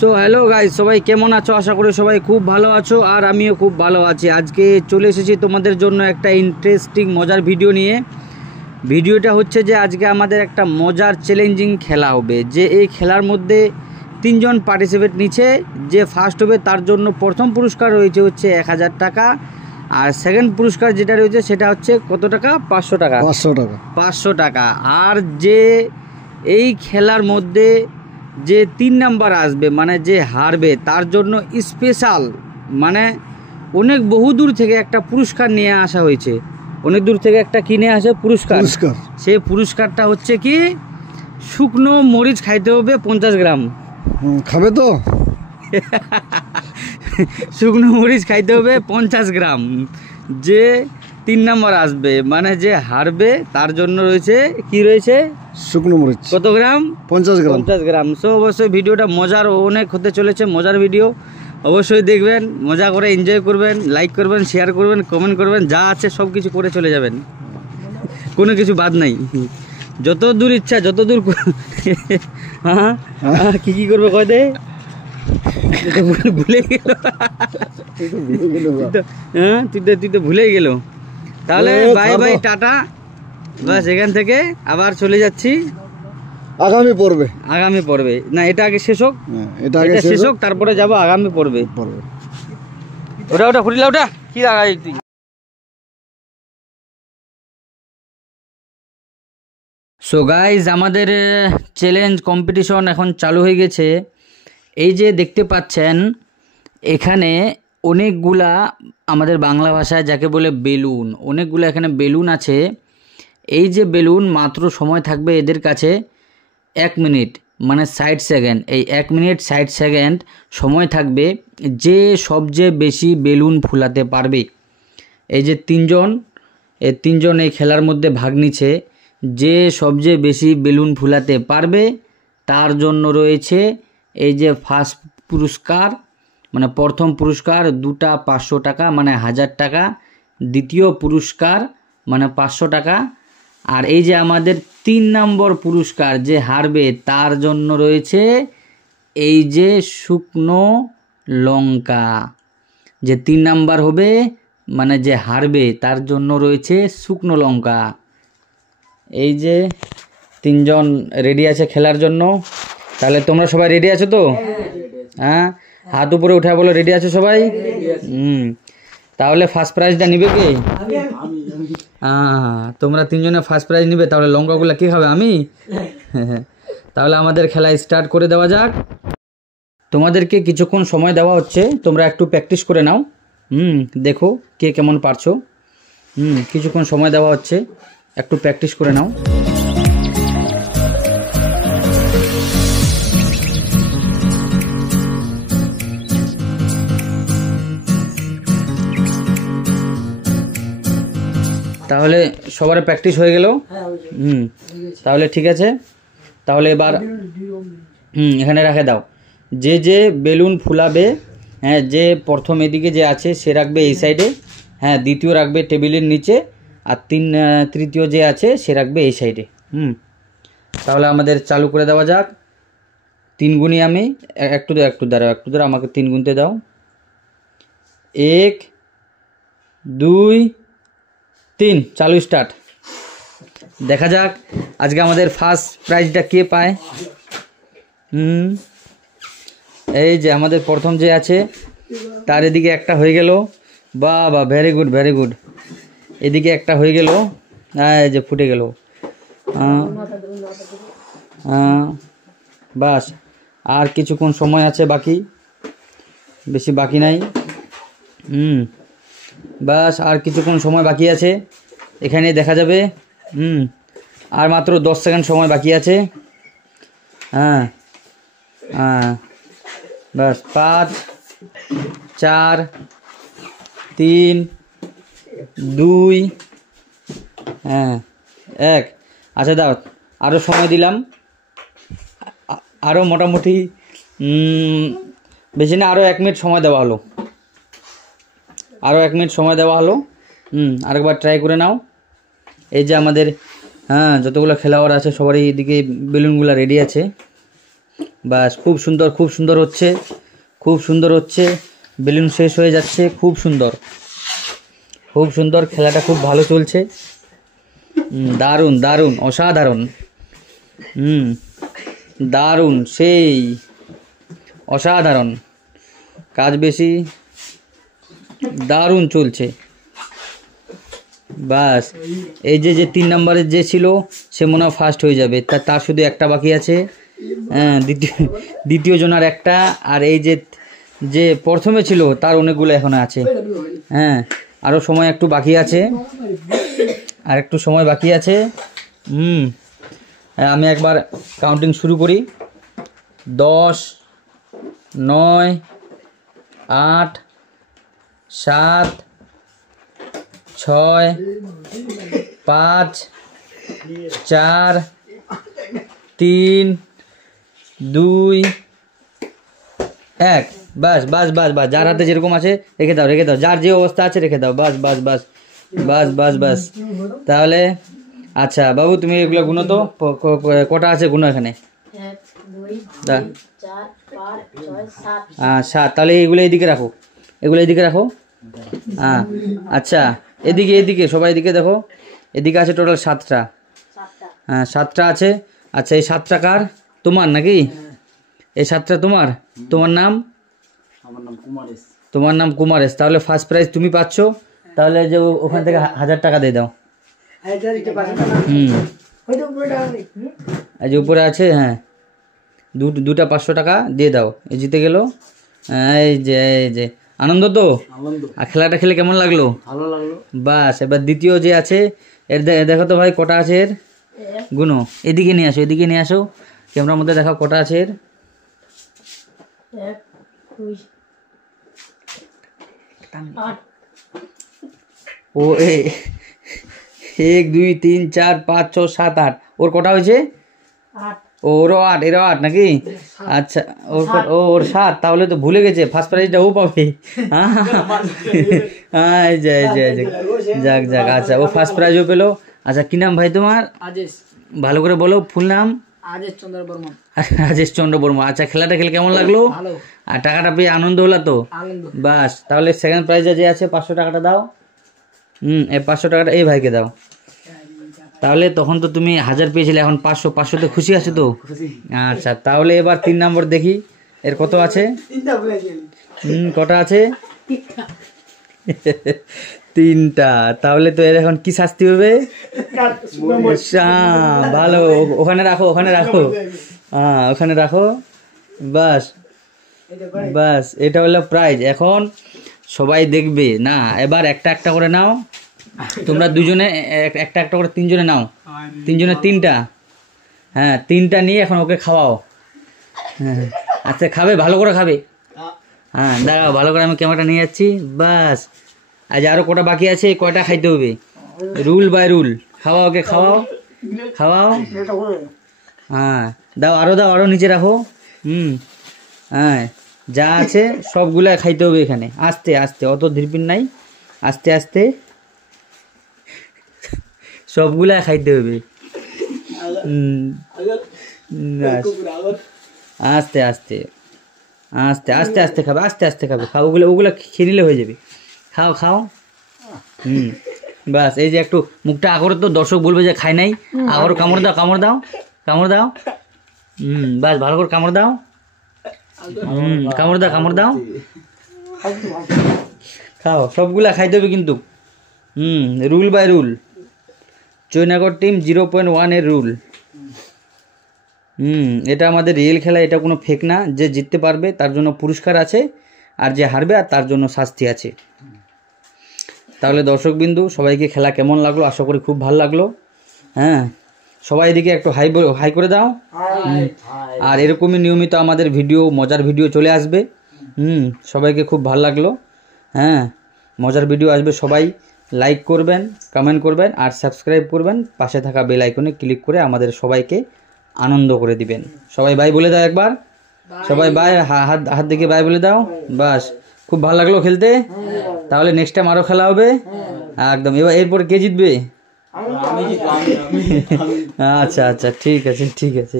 So hello guys, সবাই কেমন আছো? আশা করি সবাই খুব ভালো আছো, আর আমিও খুব ভালো আছি। আজকে চলে এসেছি তোমাদের জন্য একটা ইন্টারেস্টিং মজার ভিডিও নিয়ে। ভিডিওটা হচ্ছে যে আজকে আমাদের একটা মজার চ্যালেঞ্জিং খেলা হবে, যে এই খেলার মধ্যে তিনজন পার্টিসিপেট নিচ্ছে। যে ফার্স্ট হবে তার জন্য প্রথম পুরস্কার রয়েছে হচ্ছে 1000 টাকা, আর সেকেন্ড পুরস্কার যেটা রয়েছে সেটা হচ্ছে কত টাকা? 500 টাকা। 500 টাকা। আর যে এই খেলার মধ্যে যে 3 নাম্বার আসবে, মানে যে হারবে, তার জন্য স্পেশাল, মানে অনেক বহুদূর থেকে একটা পুরস্কার নিয়ে আসা হয়েছে। অনেক দূর থেকে একটা কিনে আসে পুরস্কার। সেই পুরস্কারটা হচ্ছে কি, শুকনো মরিচ খাইতে হবে 50 গ্রাম। খাবে তো? শুকনো মরিচ খাইতে হবে 50 গ্রাম। যে 3 নাম্বার আসবে, মানে যে হারবে, তার জন্য রয়েছে কি রয়েছে? শুকনো মরিচ। কত গ্রাম? 50 গ্রাম। 50 গ্রাম। সো অবশ্যই ভিডিওটা মজার অনেক হতে চলেছে, মজার ভিডিও। অবশ্যই দেখবেন, মজা করে এনজয় করবেন, লাইক করবেন, শেয়ার করবেন, কমেন্ট করবেন, যা আছে সব কিছু করে চলে যাবেন, কোনো কিছু বাদ নাই। যত দূর ইচ্ছা, যত দূর। হ্যাঁ, কি কি করবে কয় দে? ভুলে গেল। হ্যাঁ, তুই তো ভুলেই গেল। তাহলে বাই বাই, টাটা। বাস, এখান থেকে আবার চলে যাচ্ছি আগামী পর্বে। না, এটা আগে শেষ হোক, এটা শেষ হোক, তারপরে যাবো আগামী পর্বে। ওটা খুলিলা, ওটা কি আগাই তুই? সো গাইজ, আমাদের চ্যালেঞ্জ কম্পিটিশন এখন চালু হয়ে গেছে। এই যে দেখতে পাচ্ছেন, এখানে অনেকগুলা, আমাদের বাংলা ভাষায় যাকে বলে বেলুন, অনেকগুলো এখানে বেলুন আছে। এই যে বেলুন, মাত্র সময় থাকবে এদের কাছে 1 মিনিট, মানে 60 সেকেন্ড। এই 1 মিনিট 60 সেকেন্ড সময় থাকবে। যে সবচেয়ে বেশি বেলুন ফুলাতে পারবে, এই যে তিনজন এই খেলার মধ্যে ভাগ নিচ্ছে, যে সবচেয়ে বেশি বেলুন ফুলাতে পারবে তার জন্য রয়েছে এই যে ফার্স্ট পুরস্কার, মানে প্রথম পুরস্কার 2টা 500 টাকা, মানে 1000 টাকা। দ্বিতীয় পুরস্কার মানে 500 টাকা। আর এই যে আমাদের 3 নম্বর পুরস্কার, যে হারবে তার জন্য রয়েছে এই যে শুকনো লঙ্কা। যে 3 নাম্বার হবে, মানে যে হারবে, তার জন্য রয়েছে শুকনো লঙ্কা। এই যে 3জন রেডি আছে খেলার জন্য। তাহলে তোমরা সবাই রেডি আছো তো? হ্যাঁ, হাত উপরে উঠা বলো, রেডি আছো সবাই? তাহলে ফার্স্ট প্রাইজটা নিবে কে? তোমরা 3জনে ফার্স্ট প্রাইজ নিবে। তাহলে লঙ্কাগুলা কি খাবে? আমি? তাহলে আমাদের খেলা স্টার্ট করে দেওয়া যাক। তোমাদেরকে কিছুক্ষণ সময় দেওয়া হচ্ছে, তোমরা একটু প্র্যাকটিস করে নাও। দেখো কে কেমন পারছো। কিছুক্ষণ সময় দেওয়া হচ্ছে, একটু প্র্যাকটিস করে নাও। তাহলে সবার প্র্যাকটিস হয়ে গেল? তাহলে ঠিক আছে। তাহলে এবার এখানে রেখে দাও। যে যে বেলুন ফুলাবে, হ্যাঁ, যে প্রথম এদিকে যে আছে সে রাখবে এই সাইডে, হ্যাঁ, দ্বিতীয় রাখবে টেবিলের নিচে, আর তৃতীয় যে আছে সে রাখবে এই সাইডে। তাহলে আমাদের চালু করে দেওয়া যাক। 3 গুণি আমি, একটু দাঁড়াও, আমাকে 3 গুনতে দাও। 1 2 3, চালু, স্টার্ট। দেখা যাক আজকে আমাদের ফার্স্ট প্রাইজটা কে পায়। এই যে আমাদের প্রথম যে আছে তার এদিকে একটা হয়ে গেল। বাহ, ভেরি গুড। এদিকে একটা হয়ে গেল, এই যে ফুটে গেল। বাস, আর কিছুক্ষণ সময় আছে বাকি, বেশি বাকি নাই। বাস, আর কিছুক্ষণ সময় বাকি আছে, এখানে দেখা যাবে। আর মাত্র 10 সেকেন্ড সময় বাকি আছে। বাস, 5 4 3 2 1। আচ্ছা দাও, আরও সময় দিলাম, আরও মোটামুটি বেশি না, আরও 1 মিনিট সময় দেওয়া হলো। আরেকবার ট্রাই করে নাও। এই যে আমাদের যতগুলো খেলোয়াড় আছে সবারই এদিকে বেলুনগুলো রেডি আছে। বাস, খুব সুন্দর হচ্ছে, খুব সুন্দর হচ্ছে। বেলুন শেষ হয়ে যাচ্ছে, খুব সুন্দর। খেলাটা খুব ভালো চলছে। দারুণ দারুণ, অসাধারণ। দারুণ, সেই অসাধারণ। কাজ বেশি, দারুণ চলছে। বাস, এই যে 3 নম্বরের যে ছিল সে মনে হয় ফার্স্ট হয়ে যাবে। তার শুধু একটা বাকি আছে। হ্যাঁ, দ্বিতীয় জনার একটা। আর এই যে প্রথমে ছিল তার অনেকগুলো এখনো আছে। হ্যাঁ, আরও সময় একটু বাকি আছে, আর একটু সময় বাকি আছে। আমি একবার কাউন্টিং শুরু করি। 10, 9, 8, 7, 6, 5, 4, 3, 2, 1। বাস বাস বাস বাস, যার হাতে যেরকম আছে রেখে দাও, যার যে অবস্থা আছে রেখে দাও। বাস বাস বাস বাস বাস বাস। তাহলে আচ্ছা বাবু, তুমি এগুলো গুনো তো, কটা আছে গুনো এখানে। 7। তাহলে এগুলো এইদিকে রাখো, হ্যাঁ। আচ্ছা, এদিকে সবাই এদিকে দেখো। এদিকে আছে টোটাল 7টা। হ্যাঁ, 7টা আছে। আচ্ছা, এই 7টা কার? তোমার নাকি? এই 7টা তোমার? তোমার নাম? তোমার নাম কুমারেশ। তাহলে ফার্স্ট প্রাইজ তুমি পাচ্ছ। তাহলে যে ওখান থেকে 1000 টাকা দিয়ে দাও। এই যে উপরে আছে, হ্যাঁ, দুটা 500 টাকা দিয়ে দাও। এই জিতে গেল। এই যে আনন্দ তো। আর খেলাটা খেলে কেমন লাগলো? ভালো লাগলো। বাস, এবার দ্বিতীয় যে আছে এর দেখো তো ভাই, কটা আছে এর গুনো। এদিকে নিয়ে আসো, ক্যামেরার মধ্যে দেখাও কটা আছে এর। 1, 2, 3, 4, 5, 6, 7, 8। ওর কটা হয়েছে? ওরও 8, এরও 8 নাকি? আচ্ছা, ওর 7। তাহলে তো ভুলে গেছে, ফার্স্ট প্রাইজটা ও পাবে। যাক। আচ্ছা, ও ফার্স্ট প্রাইজও পেলো। আচ্ছা, কি নাম ভাই তোমার? আজেশ। ভালো করে বলো ফুল নাম। আজেশ চন্দ্র বর্মা। রাজেশ চন্দ্র বর্মা। আচ্ছা, খেলাটা খেলে কেমন লাগলো? ভালো। আর টাকাটা পেয়ে আনন্দ হলো তো? আনন্দ। বাস, তাহলে সেকেন্ড প্রাইজে যে আছে 500 টাকাটা দাও। এই 500 টাকাটা এই ভাইকে দাও। তাহলে তখন তো তুমি 1000 পেয়েছিলে, এখন 500 খুশি আছে তো? আচ্ছা, তাহলে এবার 3 নম্বর দেখি এর কত আছে। কটা আছে? 3টা। তাহলে তো এর এখন কি শাস্তি হবে? ভালো, ওখানে রাখো। হ্যাঁ, ওখানে রাখো। বাস, এটা হলো প্রাইজ। এখন সবাই দেখবে না, এবার একটা করে নাও। তোমরা দুজনে একটা করে 3 জনে নাও। 3 জনে 3টা। হ্যাঁ, 3টা নিয়ে এখন ওকে খাওয়াও। হ্যাঁ, আচ্ছা, খাবে, ভালো করে খাবে। হ্যাঁ, দাঁড়াও, ভালো করে আমি ক্যামেরাটা নিয়ে যাচ্ছি। বাস, আজ আরো কটা বাকি আছে, কয়টা খাইতে হবে, রুল বাই রুল। খাওয়াও, ওকে খাওয়াও। হ্যাঁ, আরো নিচে রাখো। হ্যাঁ, যা আছে সবগুলা খাইতে হবে এখানে। আস্তে আস্তে, অত ধীরপিন নাই, আস্তে সবগুলা খাইতে হবে। আস্তে খাবে। খাও, ওগুলা খেয়ে নিলে হয়ে যাবে। খাও। বাস, এই যে একটু মুখটা আগরে তো, দর্শক বলবে যে খাই নাই। আগর কামড় দাও। বাস, ভালো করে কামড় দাও। কামড় দাও। খাও, সবগুলা খাইতে হবে কিন্তু। Rule by rule. Jaynagar team 0.1 এর রুল। এটা আমাদের রিয়েল খেলা, এটা কোনো ফেক না। যে জিততে পারবে তার জন্য পুরস্কার আছে, আর যে হারবে আর তার জন্য শাস্তি আছে। তাহলে দর্শকবিন্দু, সবাইকে খেলা কেমন লাগলো? আশা করি খুব ভালো লাগলো। হ্যাঁ, সবাই এদিকে একটু হাই করে দাও। আর এরকমই নিয়মিত আমাদের মজার ভিডিও চলে আসবে। সবাইকে খুব ভালো লাগলো। হ্যাঁ, মজার ভিডিও আসবে। সবাই লাইক করবেন, কমেন্ট করবেন, আর সাবস্ক্রাইব করবেন। পাশে থাকা বেল আইকনে ক্লিক করে আমাদের সবাইকে আনন্দ করে দিবেন। সবাই বাই বলে দাও একবার। সবাই বাই, হাত দিকে বাই বলে দাও। বাস, খুব ভালো লাগলো খেলতে। তাহলে নেক্সট টাইম আরো খেলা হবে একদম। এরপর কে জিতবে? আচ্ছা, ঠিক আছে।